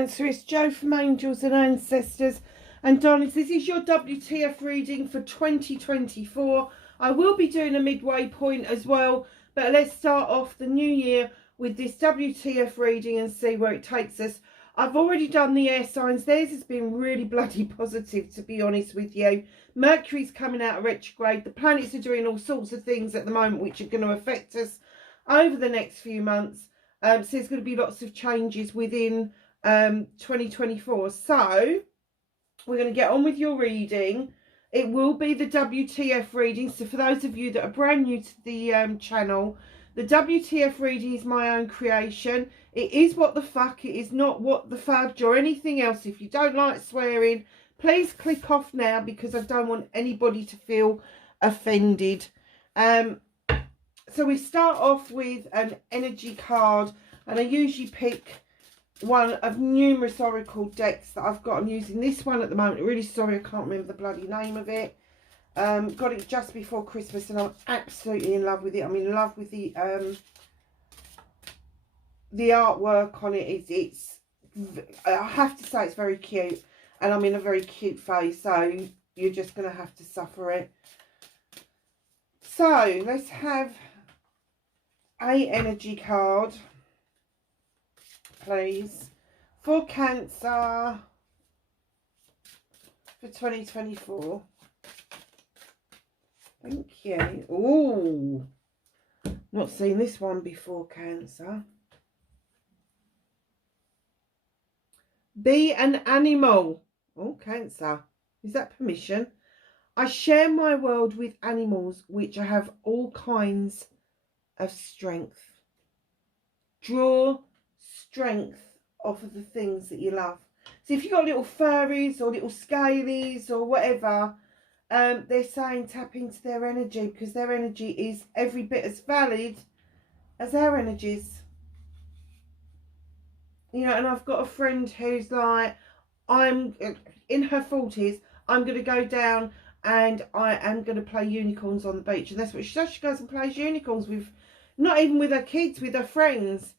Cancer, it's Jo from Angels and Ancestors. And darlings, this is your WTF reading for 2024. I will be doing a midway point as well, but let's start off the new year with this WTF reading and see where it takes us. I've already done the air signs. Theirs has been really bloody positive, to be honest with you. Mercury's coming out of retrograde. The planets are doing all sorts of things at the moment which are going to affect us over the next few months. So there's going to be lots of changes within 2024. So we're going to get on with your reading. It will be the WTF reading. So for those of you that are brand new to the channel, the WTF reading is my own creation. It is what the fuck. It is not what the fudge or anything else. If you don't like swearing, please click off now, because I don't want anybody to feel offended. So we start off with an energy card, and I usually pick one of numerous oracle decks that I've got. I'm using this one at the moment. Really sorry, I can't remember the bloody name of it. Got it just before Christmas, and I'm absolutely in love with it. I'm in love with the artwork on it. It's I have to say it's very cute, and I'm in a very cute phase, so you're just going to have to suffer it. So let's have a energy card, please, for Cancer for 2024. Thank you. Oh, not seen this one before, Cancer. Be an animal. Oh, Cancer. Is that permission? I share my world with animals which have all kinds of strength. Draw strength off of the things that you love. So if you've got little furries or little scalies or whatever, they're saying tap into their energy, because their energy is every bit as valid as our energies. You know, and I've got a friend who's like, I'm in her 40s, I'm going to go down and I am going to play unicorns on the beach. And that's what she does. She goes and plays unicorns with, not even with her kids, with her friends.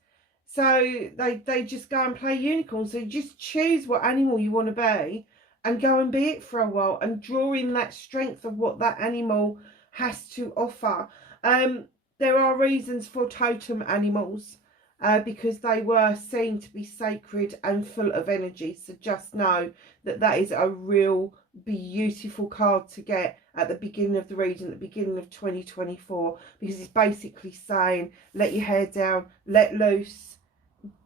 So they just go and play unicorns. So you just choose what animal you want to be and go and be it for a while, and draw in that strength of what that animal has to offer. There are reasons for totem animals, because they were seen to be sacred and full of energy. So just know that that is a real beautiful card to get at the beginning of the reading, at the beginning of 2024, because it's basically saying, let your hair down, let loose,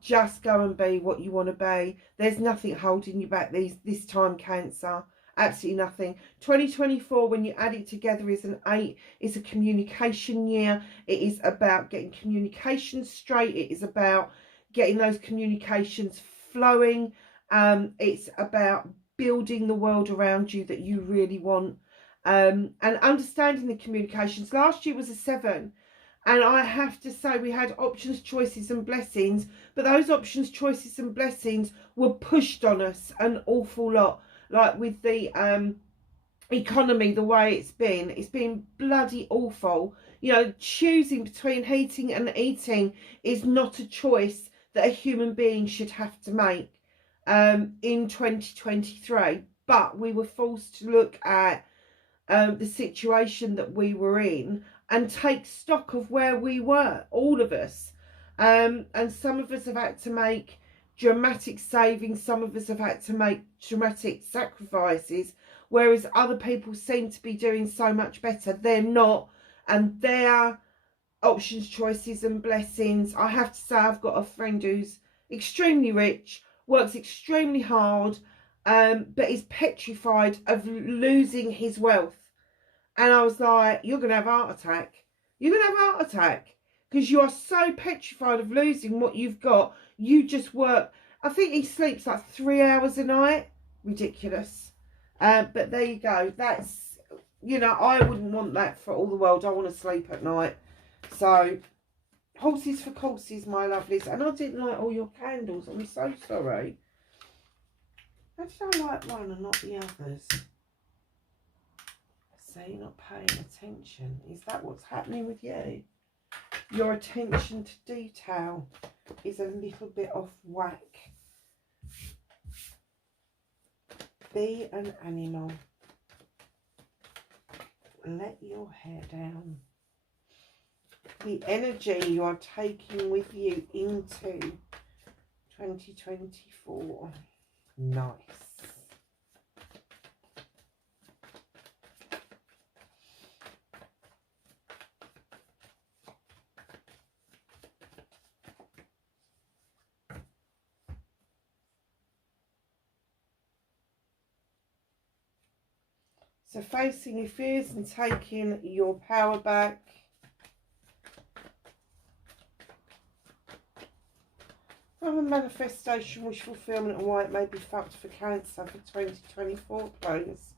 just go and be what you want to be. There's nothing holding you back this time, Cancer. Absolutely nothing. 2024, when you add it together, is an 8. It's a communication year. It is about getting communication straight. It is about getting those communications flowing. It's about building the world around you that you really want, and understanding the communications. Last year was a 7. And I have to say, we had options, choices and blessings. But those options, choices and blessings were pushed on us an awful lot. Like with the economy, the way it's been bloody awful. You know, choosing between heating and eating is not a choice that a human being should have to make in 2023. But we were forced to look at the situation that we were in and take stock of where we were, all of us. And some of us have had to make dramatic savings, some of us have had to make dramatic sacrifices, whereas other people seem to be doing so much better. They're not, and their options, choices and blessings. I have to say, I've got a friend who's extremely rich, works extremely hard, but is petrified of losing his wealth. And I was like, you're going to have a heart attack. You're going to have a heart attack, because you are so petrified of losing what you've got. You just work. I think he sleeps like 3 hours a night. Ridiculous. But there you go. That's, you know, I wouldn't want that for all the world. I want to sleep at night. So, horses for courses, my lovelies. And I didn't like all your candles. I'm so sorry. How did I like one and not the others? So you're not paying attention. Is that what's happening with you? Your attention to detail is a little bit off whack. Be an animal. Let your hair down. The energy you are taking with you into 2024. Nice. So facing your fears and taking your power back. From a manifestation, wish fulfillment and why it may be fucked for Cancer for 2024, please.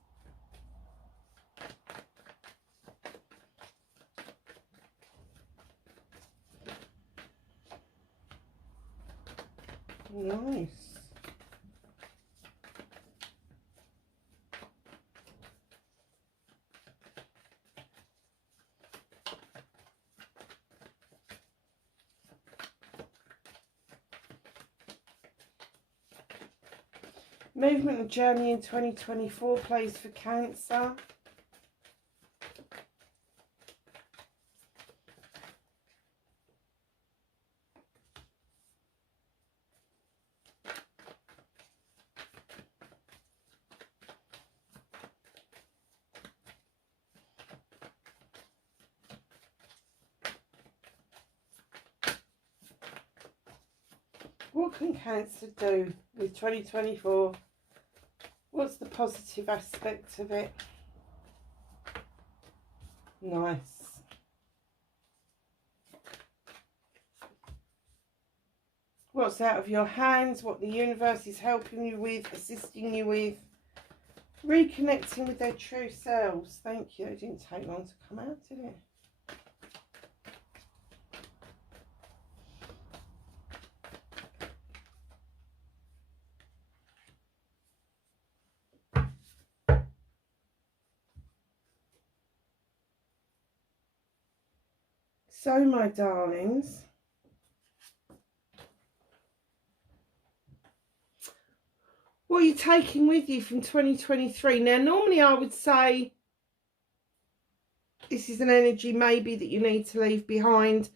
Nice. Movement and journey in 2024 plays for Cancer. What can Cancer do with 2024? What's the positive aspect of it? Nice. What's out of your hands? What the universe is helping you with, assisting you with? Reconnecting with their true selves. Thank you. It didn't take long to come out, did it? So, my darlings, what are you taking with you from 2023? Now, normally I would say this is an energy maybe that you need to leave behind,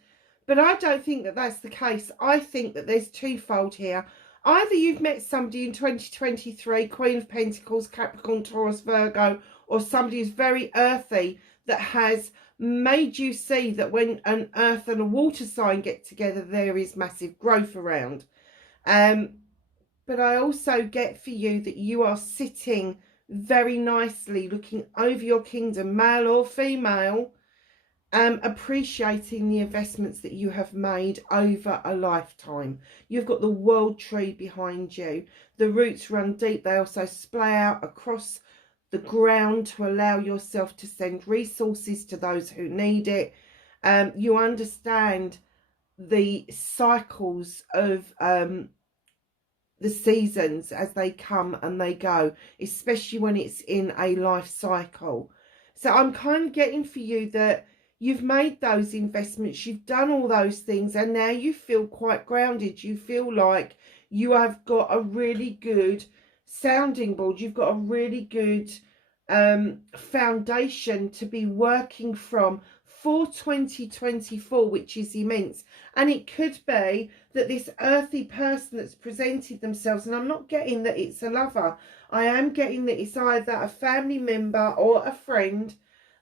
but I don't think that that's the case. I think that there's twofold here. Either you've met somebody in 2023, Queen of Pentacles, Capricorn, Taurus, Virgo, or somebody who's very earthy that has made you see that when an earth and a water sign get together, there is massive growth around. But I also get for you that you are sitting very nicely, looking over your kingdom, male or female, appreciating the investments that you have made over a lifetime. You've got the world tree behind you. The roots run deep. They also splay out across the ground to allow yourself to send resources to those who need it. You understand the cycles of the seasons as they come and they go, especially when it's in a life cycle. So I'm kind of getting for you that you've made those investments, you've done all those things, and now you feel quite grounded. You feel like you have got a really good sounding board. You've got a really good foundation to be working from for 2024, which is immense. And it could be that this earthy person that's presented themselves, and I'm not getting that it's a lover, I am getting that it's either a family member or a friend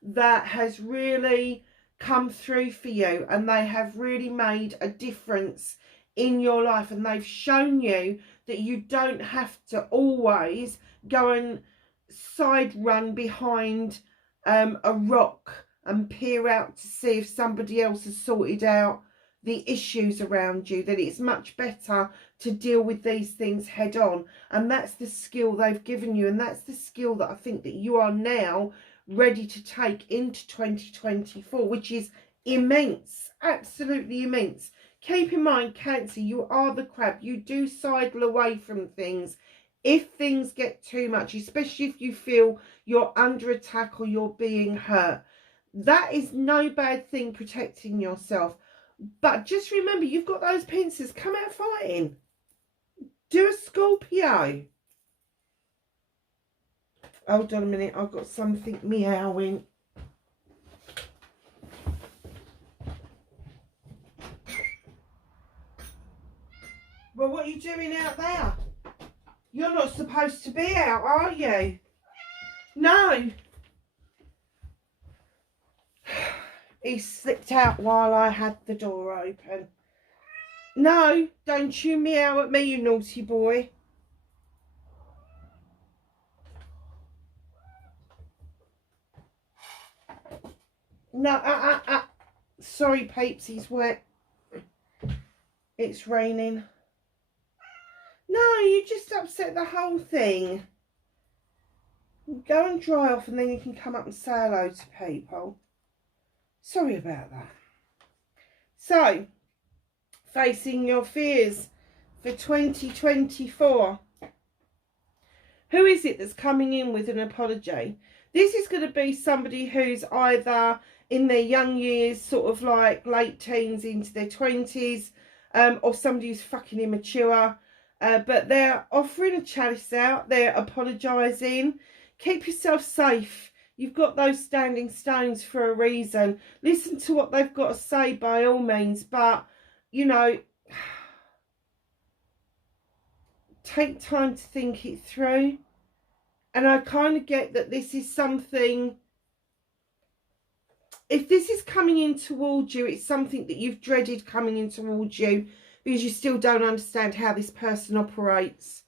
that has really come through for you, and they have really made a difference in your life, and they've shown you that you don't have to always go and side run behind a rock and peer out to see if somebody else has sorted out the issues around you, that it's much better to deal with these things head on. And that's the skill they've given you, and that's the skill that I think that you are now ready to take into 2024, which is immense, absolutely immense. Keep in mind, Cancer, you are the crab. You do sidle away from things if things get too much, especially if you feel you're under attack or you're being hurt. That is no bad thing, protecting yourself. But just remember, you've got those pincers. Come out fighting. Do a Scorpio. hold on a minute. I've got something meowing. Well, what are you doing out there? You're not supposed to be out, are you? No. He slipped out while I had the door open. No, don't you meow at me, you naughty boy. No, Sorry, peeps, he's wet. It's raining. No, you just upset the whole thing. Go and dry off and then you can come up and say hello to people. Sorry about that. So, facing your fears for 2024. Who is it that's coming in with an apology? This is going to be somebody who's either in their young years, sort of like late teens into their 20s, or somebody who's fucking immature. But they're offering a chalice out. They're apologising. Keep yourself safe. You've got those standing stones for a reason. Listen to what they've got to say by all means. But, you know, take time to think it through. And I kind of get that this is something, if this is coming in towards you, it's something that you've dreaded coming in towards you because you still don't understand how this person operates.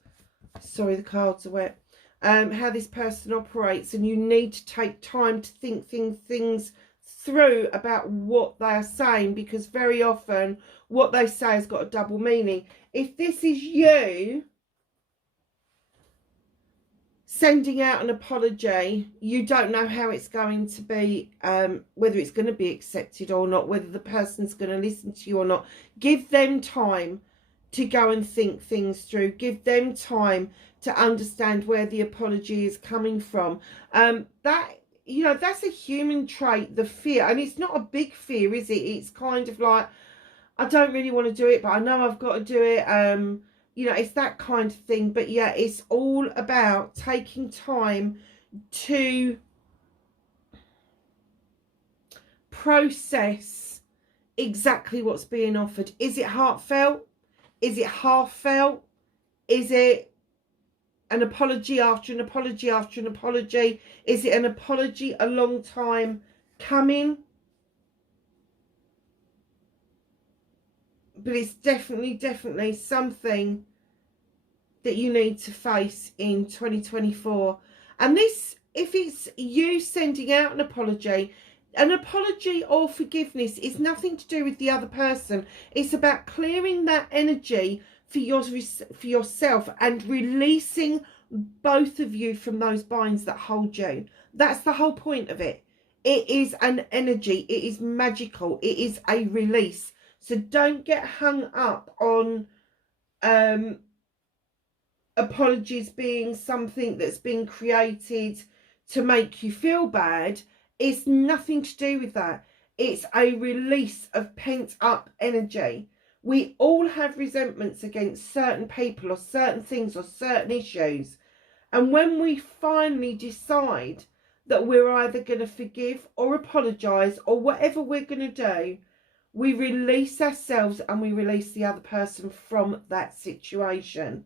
Sorry, the cards are wet. How this person operates, and you need to take time to think things through about what they are saying, because very often what they say has got a double meaning. If this is you sending out an apology, you don't know how it's going to be, whether it's going to be accepted or not, whether the person's going to listen to you or not. Give them time to go and think things through. Give them time to understand where the apology is coming from. That, you know, that's a human trait, the fear. And it's not a big fear, is it? It's kind of like, I don't really want to do it, but I know I've got to do it. You know, it's that kind of thing. But yeah, it's all about taking time to process exactly what's being offered. Is it heartfelt? Is it half-felt? Is it an apology after an apology after an apology? Is it an apology a long time coming? But it's definitely something that you need to face in 2024. And this, if it's you sending out an apology or forgiveness is nothing to do with the other person. It's about clearing that energy for yourself and releasing both of you from those binds that hold you. That's the whole point of it. It is an energy. It is magical. It is a release. So don't get hung up on apologies being something that's been created to make you feel bad. It's nothing to do with that. It's a release of pent up energy. We all have resentments against certain people or certain things or certain issues. And when we finally decide that we're either going to forgive or apologise or whatever we're going to do, we release ourselves and we release the other person from that situation.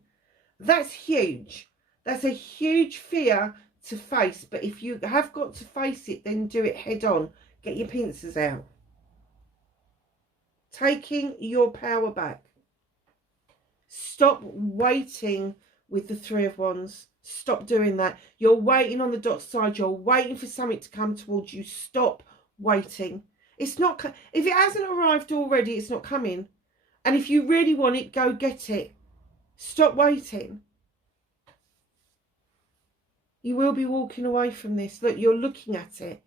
That's huge. That's a huge fear to face. But if you have got to face it, then do it head on. Get your pincers out. Taking your power back. Stop waiting with the Three of Wands. Stop doing that. You're waiting on the dot side. You're waiting for something to come towards you. Stop waiting. It's not, if it hasn't arrived already, it's not coming. And if you really want it, go get it. Stop waiting. You will be walking away from this. Look, you're looking at it.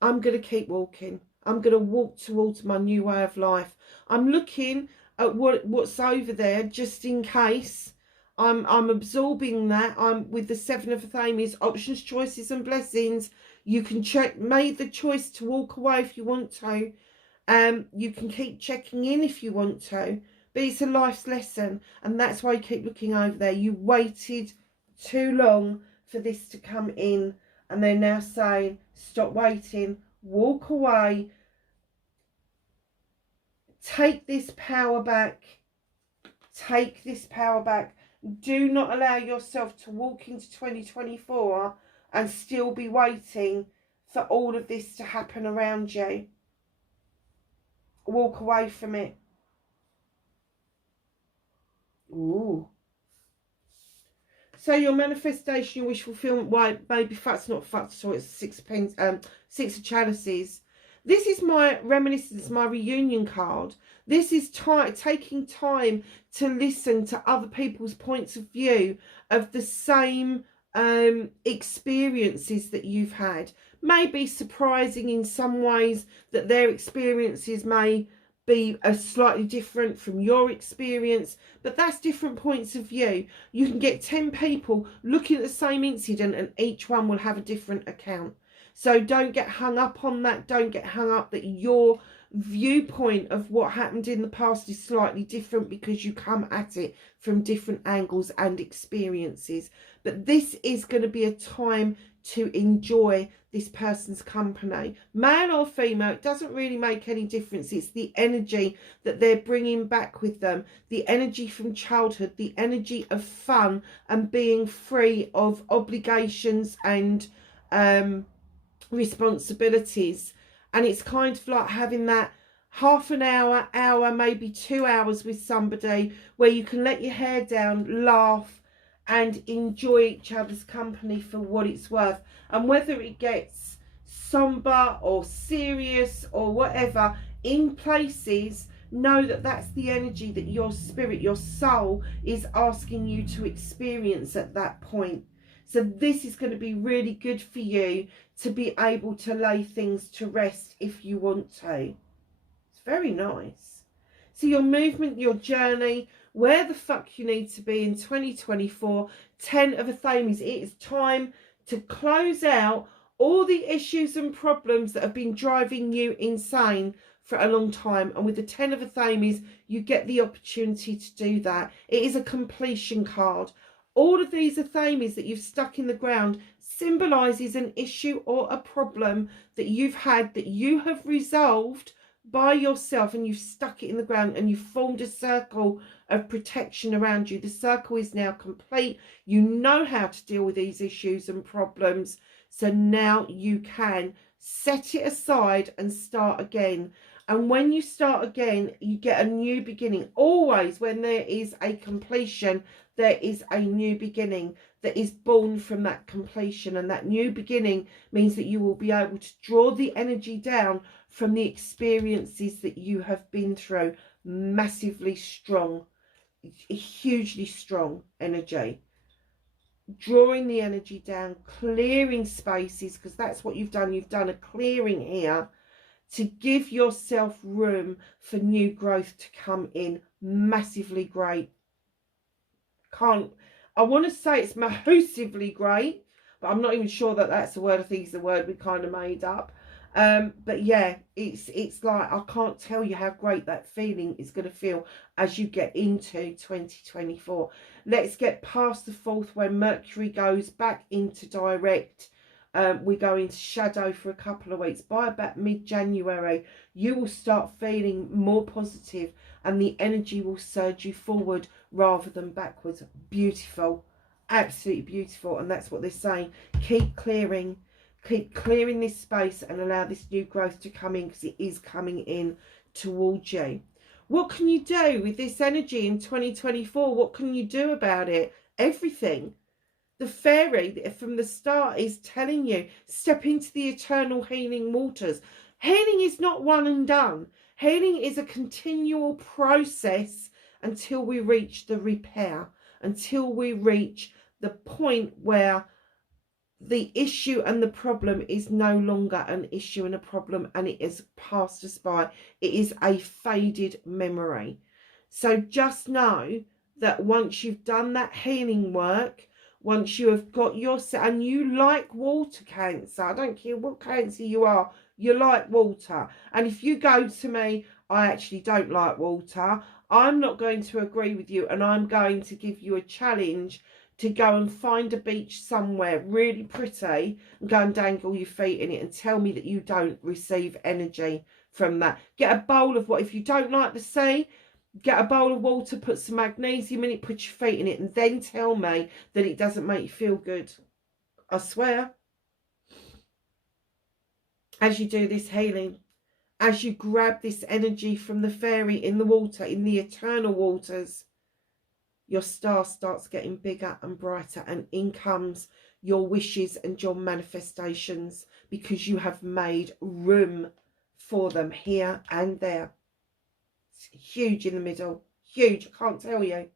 I'm going to keep walking. I'm going to walk towards my new way of life. I'm looking at what's over there just in case. I'm absorbing that. I'm with the Seven of Thames, options, choices and blessings. You can make the choice to walk away if you want to. You can keep checking in if you want to. But it's a life's lesson. And that's why you keep looking over there. You waited too long for this to come in, and they're now saying, stop waiting, walk away, take this power back, take this power back. Do not allow yourself to walk into 2024 and still be waiting for all of this to happen around you. Walk away from it. Ooh. So your manifestation, your wish fulfillment, why maybe fuck's not fucked at all, it's Six of Chalices. This is my reminiscence, my reunion card. This is taking time to listen to other people's points of view of the same experiences that you've had. Maybe surprising in some ways that their experiences may be slightly different from your experience, but that's different points of view. You can get 10 people looking at the same incident and each one will have a different account. So don't get hung up on that. Don't get hung up that your viewpoint of what happened in the past is slightly different because you come at it from different angles and experiences. But this is going to be a time to enjoy this person's company. Male or female, it doesn't really make any difference. It's the energy that they're bringing back with them. The energy from childhood, the energy of fun and being free of obligations and responsibilities. And it's kind of like having that half an hour, maybe 2 hours with somebody where you can let your hair down, laugh and enjoy each other's company for what it's worth. And whether it gets somber or serious or whatever, in places, know that that's the energy that your spirit, your soul is asking you to experience at that point. So this is going to be really good for you to be able to lay things to rest if you want to. It's very nice. So your movement, your journey, where the fuck you need to be in 2024, 10 of Athames. It is time to close out all the issues and problems that have been driving you insane for a long time. And with the 10 of Athames, you get the opportunity to do that. It is a completion card. All of these Athames that you've stuck in the ground symbolises an issue or a problem that you've had that you have resolved by yourself, and you've stuck it in the ground and you've formed a circle of protection around you. The circle is now complete. You know how to deal with these issues and problems. So now you can set it aside and start again. And when you start again, you get a new beginning. Always when there is a completion, there is a new beginning that is born from that completion. And that new beginning means that you will be able to draw the energy down from the experiences that you have been through. Massively strong, hugely strong energy. Drawing the energy down, clearing spaces, because that's what you've done. You've done a clearing here to give yourself room for new growth to come in. Massively great. I want to say it's massively great, but I'm not even sure that that's a word. I think it's a word we kind of made up. But yeah, it's like, I can't tell you how great that feeling is going to feel as you get into 2024. Let's get past the 4th when Mercury goes back into direct. We go into shadow for a couple of weeks. By about mid-January, you will start feeling more positive and the energy will surge you forward rather than backwards. Beautiful. Absolutely beautiful. And that's what they're saying. Keep clearing this space and allow this new growth to come in, because it is coming in towards you. What can you do with this energy in 2024? What can you do about it? Everything. The fairy from the start is telling you, step into the eternal healing waters. Healing is not one and done. Healing is a continual process until we reach the repair, until we reach the point where the issue and the problem is no longer an issue and a problem, and it has passed us by. It is a faded memory. So just know that once you've done that healing work, once you have got yourself, and you like water, Cancer, I don't care what Cancer you are, you like water. And if you go to me, I actually don't like water, I'm not going to agree with you, and I'm going to give you a challenge to go and find a beach somewhere really pretty and go and dangle your feet in it and tell me that you don't receive energy from that. Get a bowl of what, if you don't like the sea, get a bowl of water, put some magnesium in it, put your feet in it, and then tell me that it doesn't make you feel good. I swear. As you do this healing, as you grab this energy from the fairy in the water, in the eternal waters, your star starts getting bigger and brighter, and in comes your wishes and your manifestations, because you have made room for them here and there. It's huge in the middle. Huge, I can't tell you.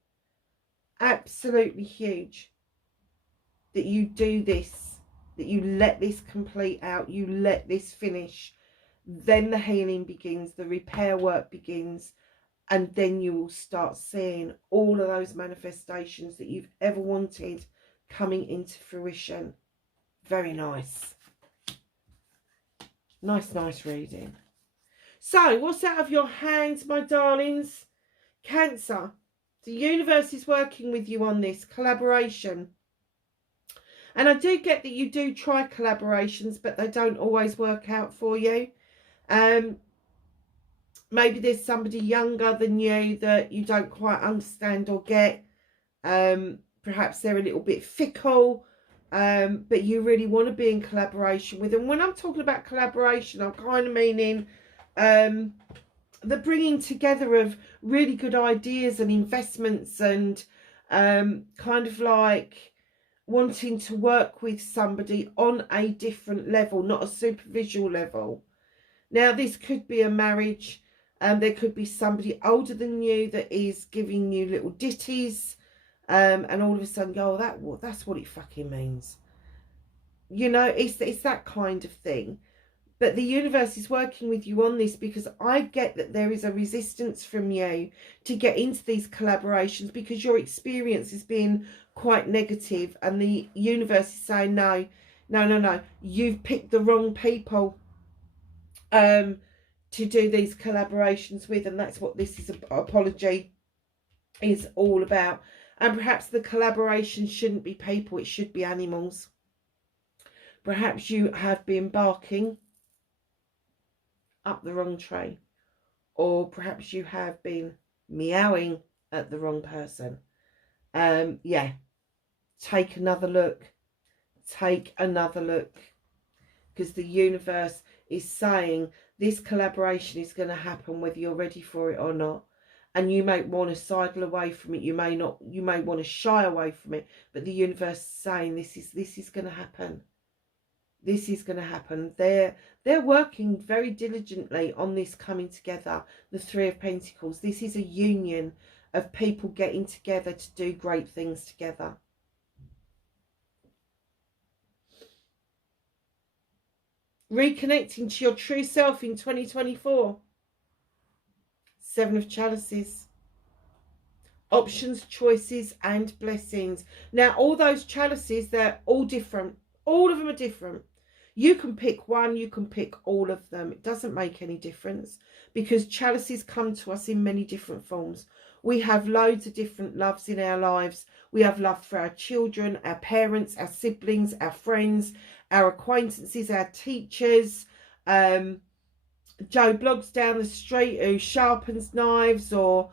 Absolutely huge. That you do this, that you let this complete out, you let this finish. Then the healing begins, the repair work begins, and then you will start seeing all of those manifestations that you've ever wanted coming into fruition. Very nice. Nice reading. So, what's out of your hands, my darlings? Cancer. The universe is working with you on this collaboration. And I do get that you do try collaborations, but they don't always work out for you. Maybe there's somebody younger than you that you don't quite understand or get. Perhaps they're a little bit fickle, but you really want to be in collaboration with them. When I'm talking about collaboration, I'm kind of meaning the bringing together of really good ideas and investments, and kind of like wanting to work with somebody on a different level, not a superficial level. Now, this could be a marriage. There could be somebody older than you that is giving you little ditties, and all of a sudden go, oh, that's what it fucking means. You know, it's that kind of thing. But the universe is working with you on this, because I get that there is a resistance from you to get into these collaborations, because your experience has been quite negative, and the universe is saying, no, you've picked the wrong people to do these collaborations with, and that's what this apology is all about. And perhaps the collaboration shouldn't be people, it should be animals. Perhaps you have been barking up the wrong tree, or perhaps you have been meowing at the wrong person. Yeah, take another look, because the universe is saying this collaboration is going to happen whether you're ready for it or not. And you may want to sidle away from it, you may not, you may want to shy away from it, but the universe is saying this is going to happen. This is going to happen. They're working very diligently on this coming together. The Three of Pentacles. This is a union of people getting together to do great things together. Reconnecting to your true self in 2024. Seven of Chalices. Options, choices, and blessings. Now, all those chalices, they're all different. All of them are different. You can pick one, you can pick all of them. It doesn't make any difference, because chalices come to us in many different forms. We have loads of different loves in our lives. We have love for our children, our parents, our siblings, our friends, our acquaintances, our teachers, Joe Bloggs down the street who sharpens knives, or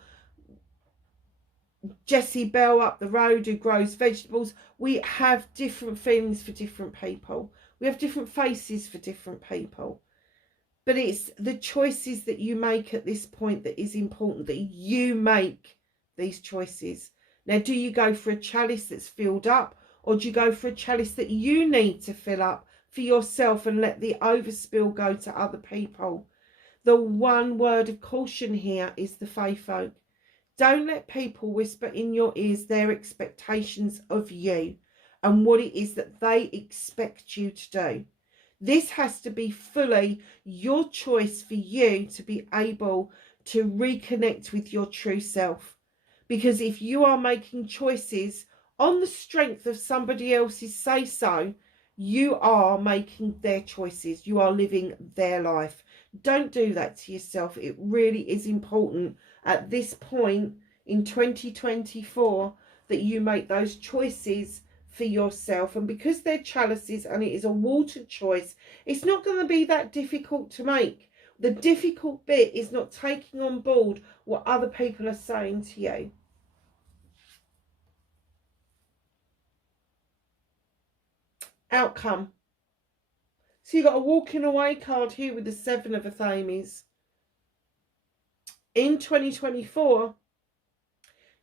Jessie Bell up the road who grows vegetables. We have different feelings for different people. We have different faces for different people. But it's the choices that you make at this point that is important, that you make these choices. Now, do you go for a chalice that's filled up, or do you go for a chalice that you need to fill up for yourself and let the overspill go to other people? The one word of caution here is the faith folk. Don't let people whisper in your ears their expectations of you and what it is that they expect you to do. This has to be fully your choice for you to be able to reconnect with your true self. Because if you are making choices on the strength of somebody else's say-so, you are making their choices. You are living their life. Don't do that to yourself. It really is important at this point in 2024 that you make those choices for yourself. And because they're chalices and it is a water choice, it's not going to be that difficult to make. The difficult bit is not taking on board what other people are saying to you. Outcome. So you've got a walking away card here with the 7 of Athames. In 2024,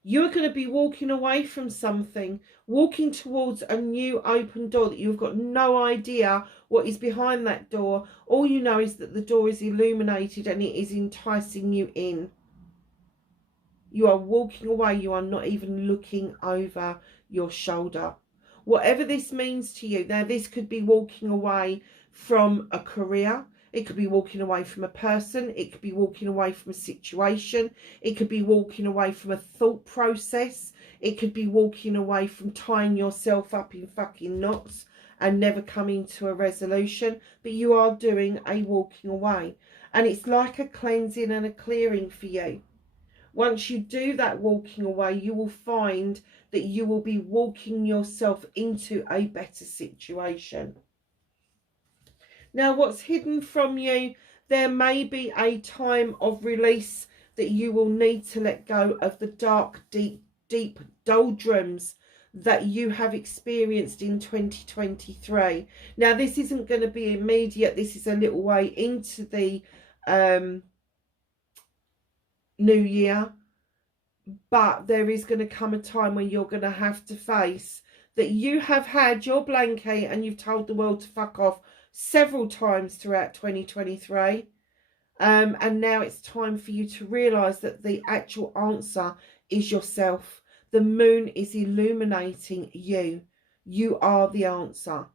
you're going to be walking away from something, walking towards a new open door that you've got no idea what is behind that door. All you know is that the door is illuminated and it is enticing you in. You are walking away. You are not even looking over your shoulder. Whatever this means to you, now this could be walking away from a career. It could be walking away from a person. It could be walking away from a situation. It could be walking away from a thought process. It could be walking away from tying yourself up in fucking knots and never coming to a resolution. But you are doing a walking away. And it's like a cleansing and a clearing for you. Once you do that walking away, you will find that you will be walking yourself into a better situation. Now, what's hidden from you, there may be a time of release that you will need to let go of the dark, deep doldrums that you have experienced in 2023. Now, this isn't going to be immediate. This is a little way into the new year. But there is going to come a time when you're going to have to face that you have had your blanket and you've told the world to fuck off several times throughout 2023. And now it's time for you to realise that the actual answer is yourself. The moon is illuminating you. You are the answer.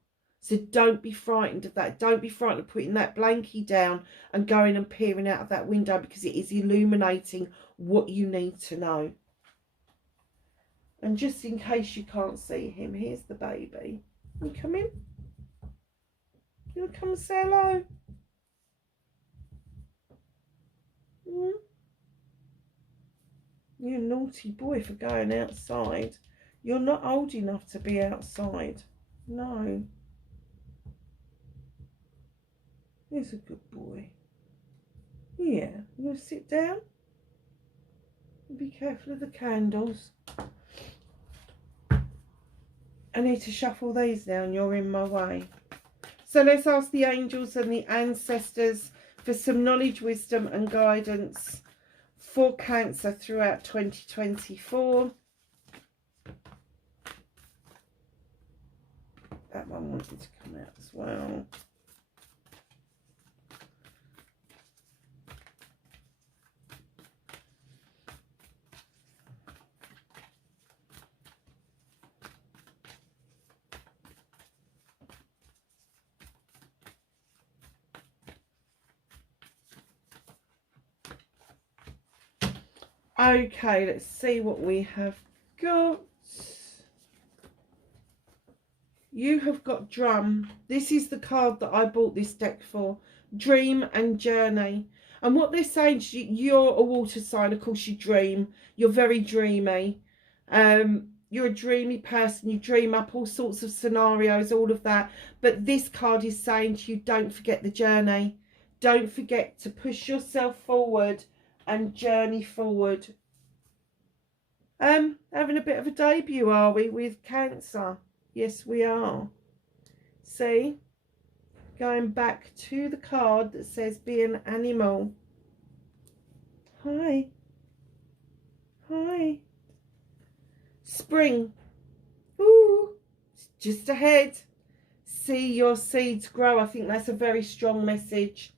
So don't be frightened of that. Don't be frightened of putting that blankie down and going and peering out of that window, because it is illuminating what you need to know. And just in case you can't see him, here's the baby. You come in? You want to come and say hello? You're a naughty boy for going outside. You're not old enough to be outside. No. He's a good boy. Yeah, you want to sit down? Be careful of the candles. I need to shuffle these down. You're in my way. So let's ask the angels and the ancestors for some knowledge, wisdom and guidance for Cancer throughout 2024. That one wanted to come out as well. Okay, let's see what we have got. You have got Drum. This is the card that I bought this deck for. Dream and Journey. And what they're saying to you, you're a water sign. Of course you dream. You're very dreamy. You're a dreamy person. You dream up all sorts of scenarios, all of that. But this card is saying to you, don't forget the journey. Don't forget to push yourself forward and journey forward. Having a bit of a debut, are we, with Cancer? Yes, we are. See? Going back to the card that says be an animal. Hi. Hi. Spring. Ooh. Just ahead. See your seeds grow. I think that's a very strong message.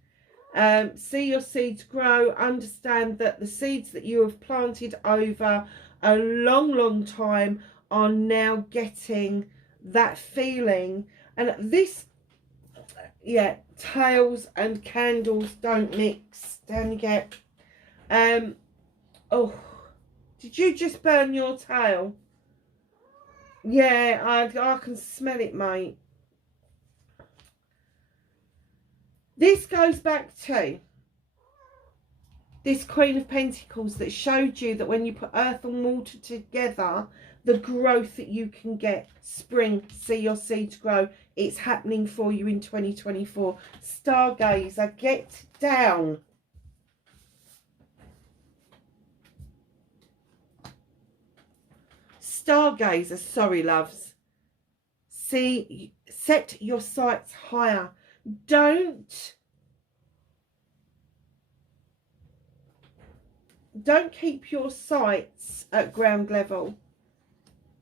See your seeds grow. Understand that the seeds that you have planted over a long time are now getting that feeling. And this, yeah, tails and candles don't mix. Down you get. Oh, did you just burn your tail? Yeah, I can smell it, mate. This goes back to this Queen of Pentacles that showed you that when you put earth and water together, the growth that you can get. Spring, see your seeds grow. It's happening for you in 2024. Stargazer, get down. Stargazer, sorry loves. See, set your sights higher. Don't keep your sights at ground level.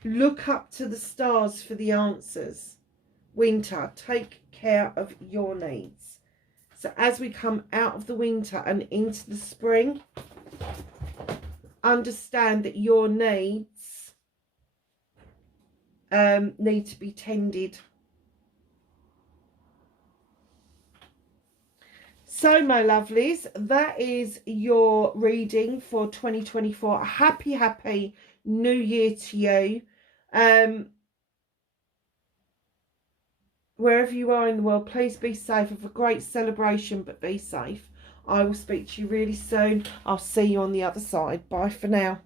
Look up to the stars for the answers. Winter, take care of your needs. So as we come out of the winter and into the spring, understand that your needs need to be tended. So my lovelies, that is your reading for 2024. Happy New Year to you. Wherever you are in the world, please be safe. Have a great celebration, but be safe. I will speak to you really soon. I'll see you on the other side. Bye for now.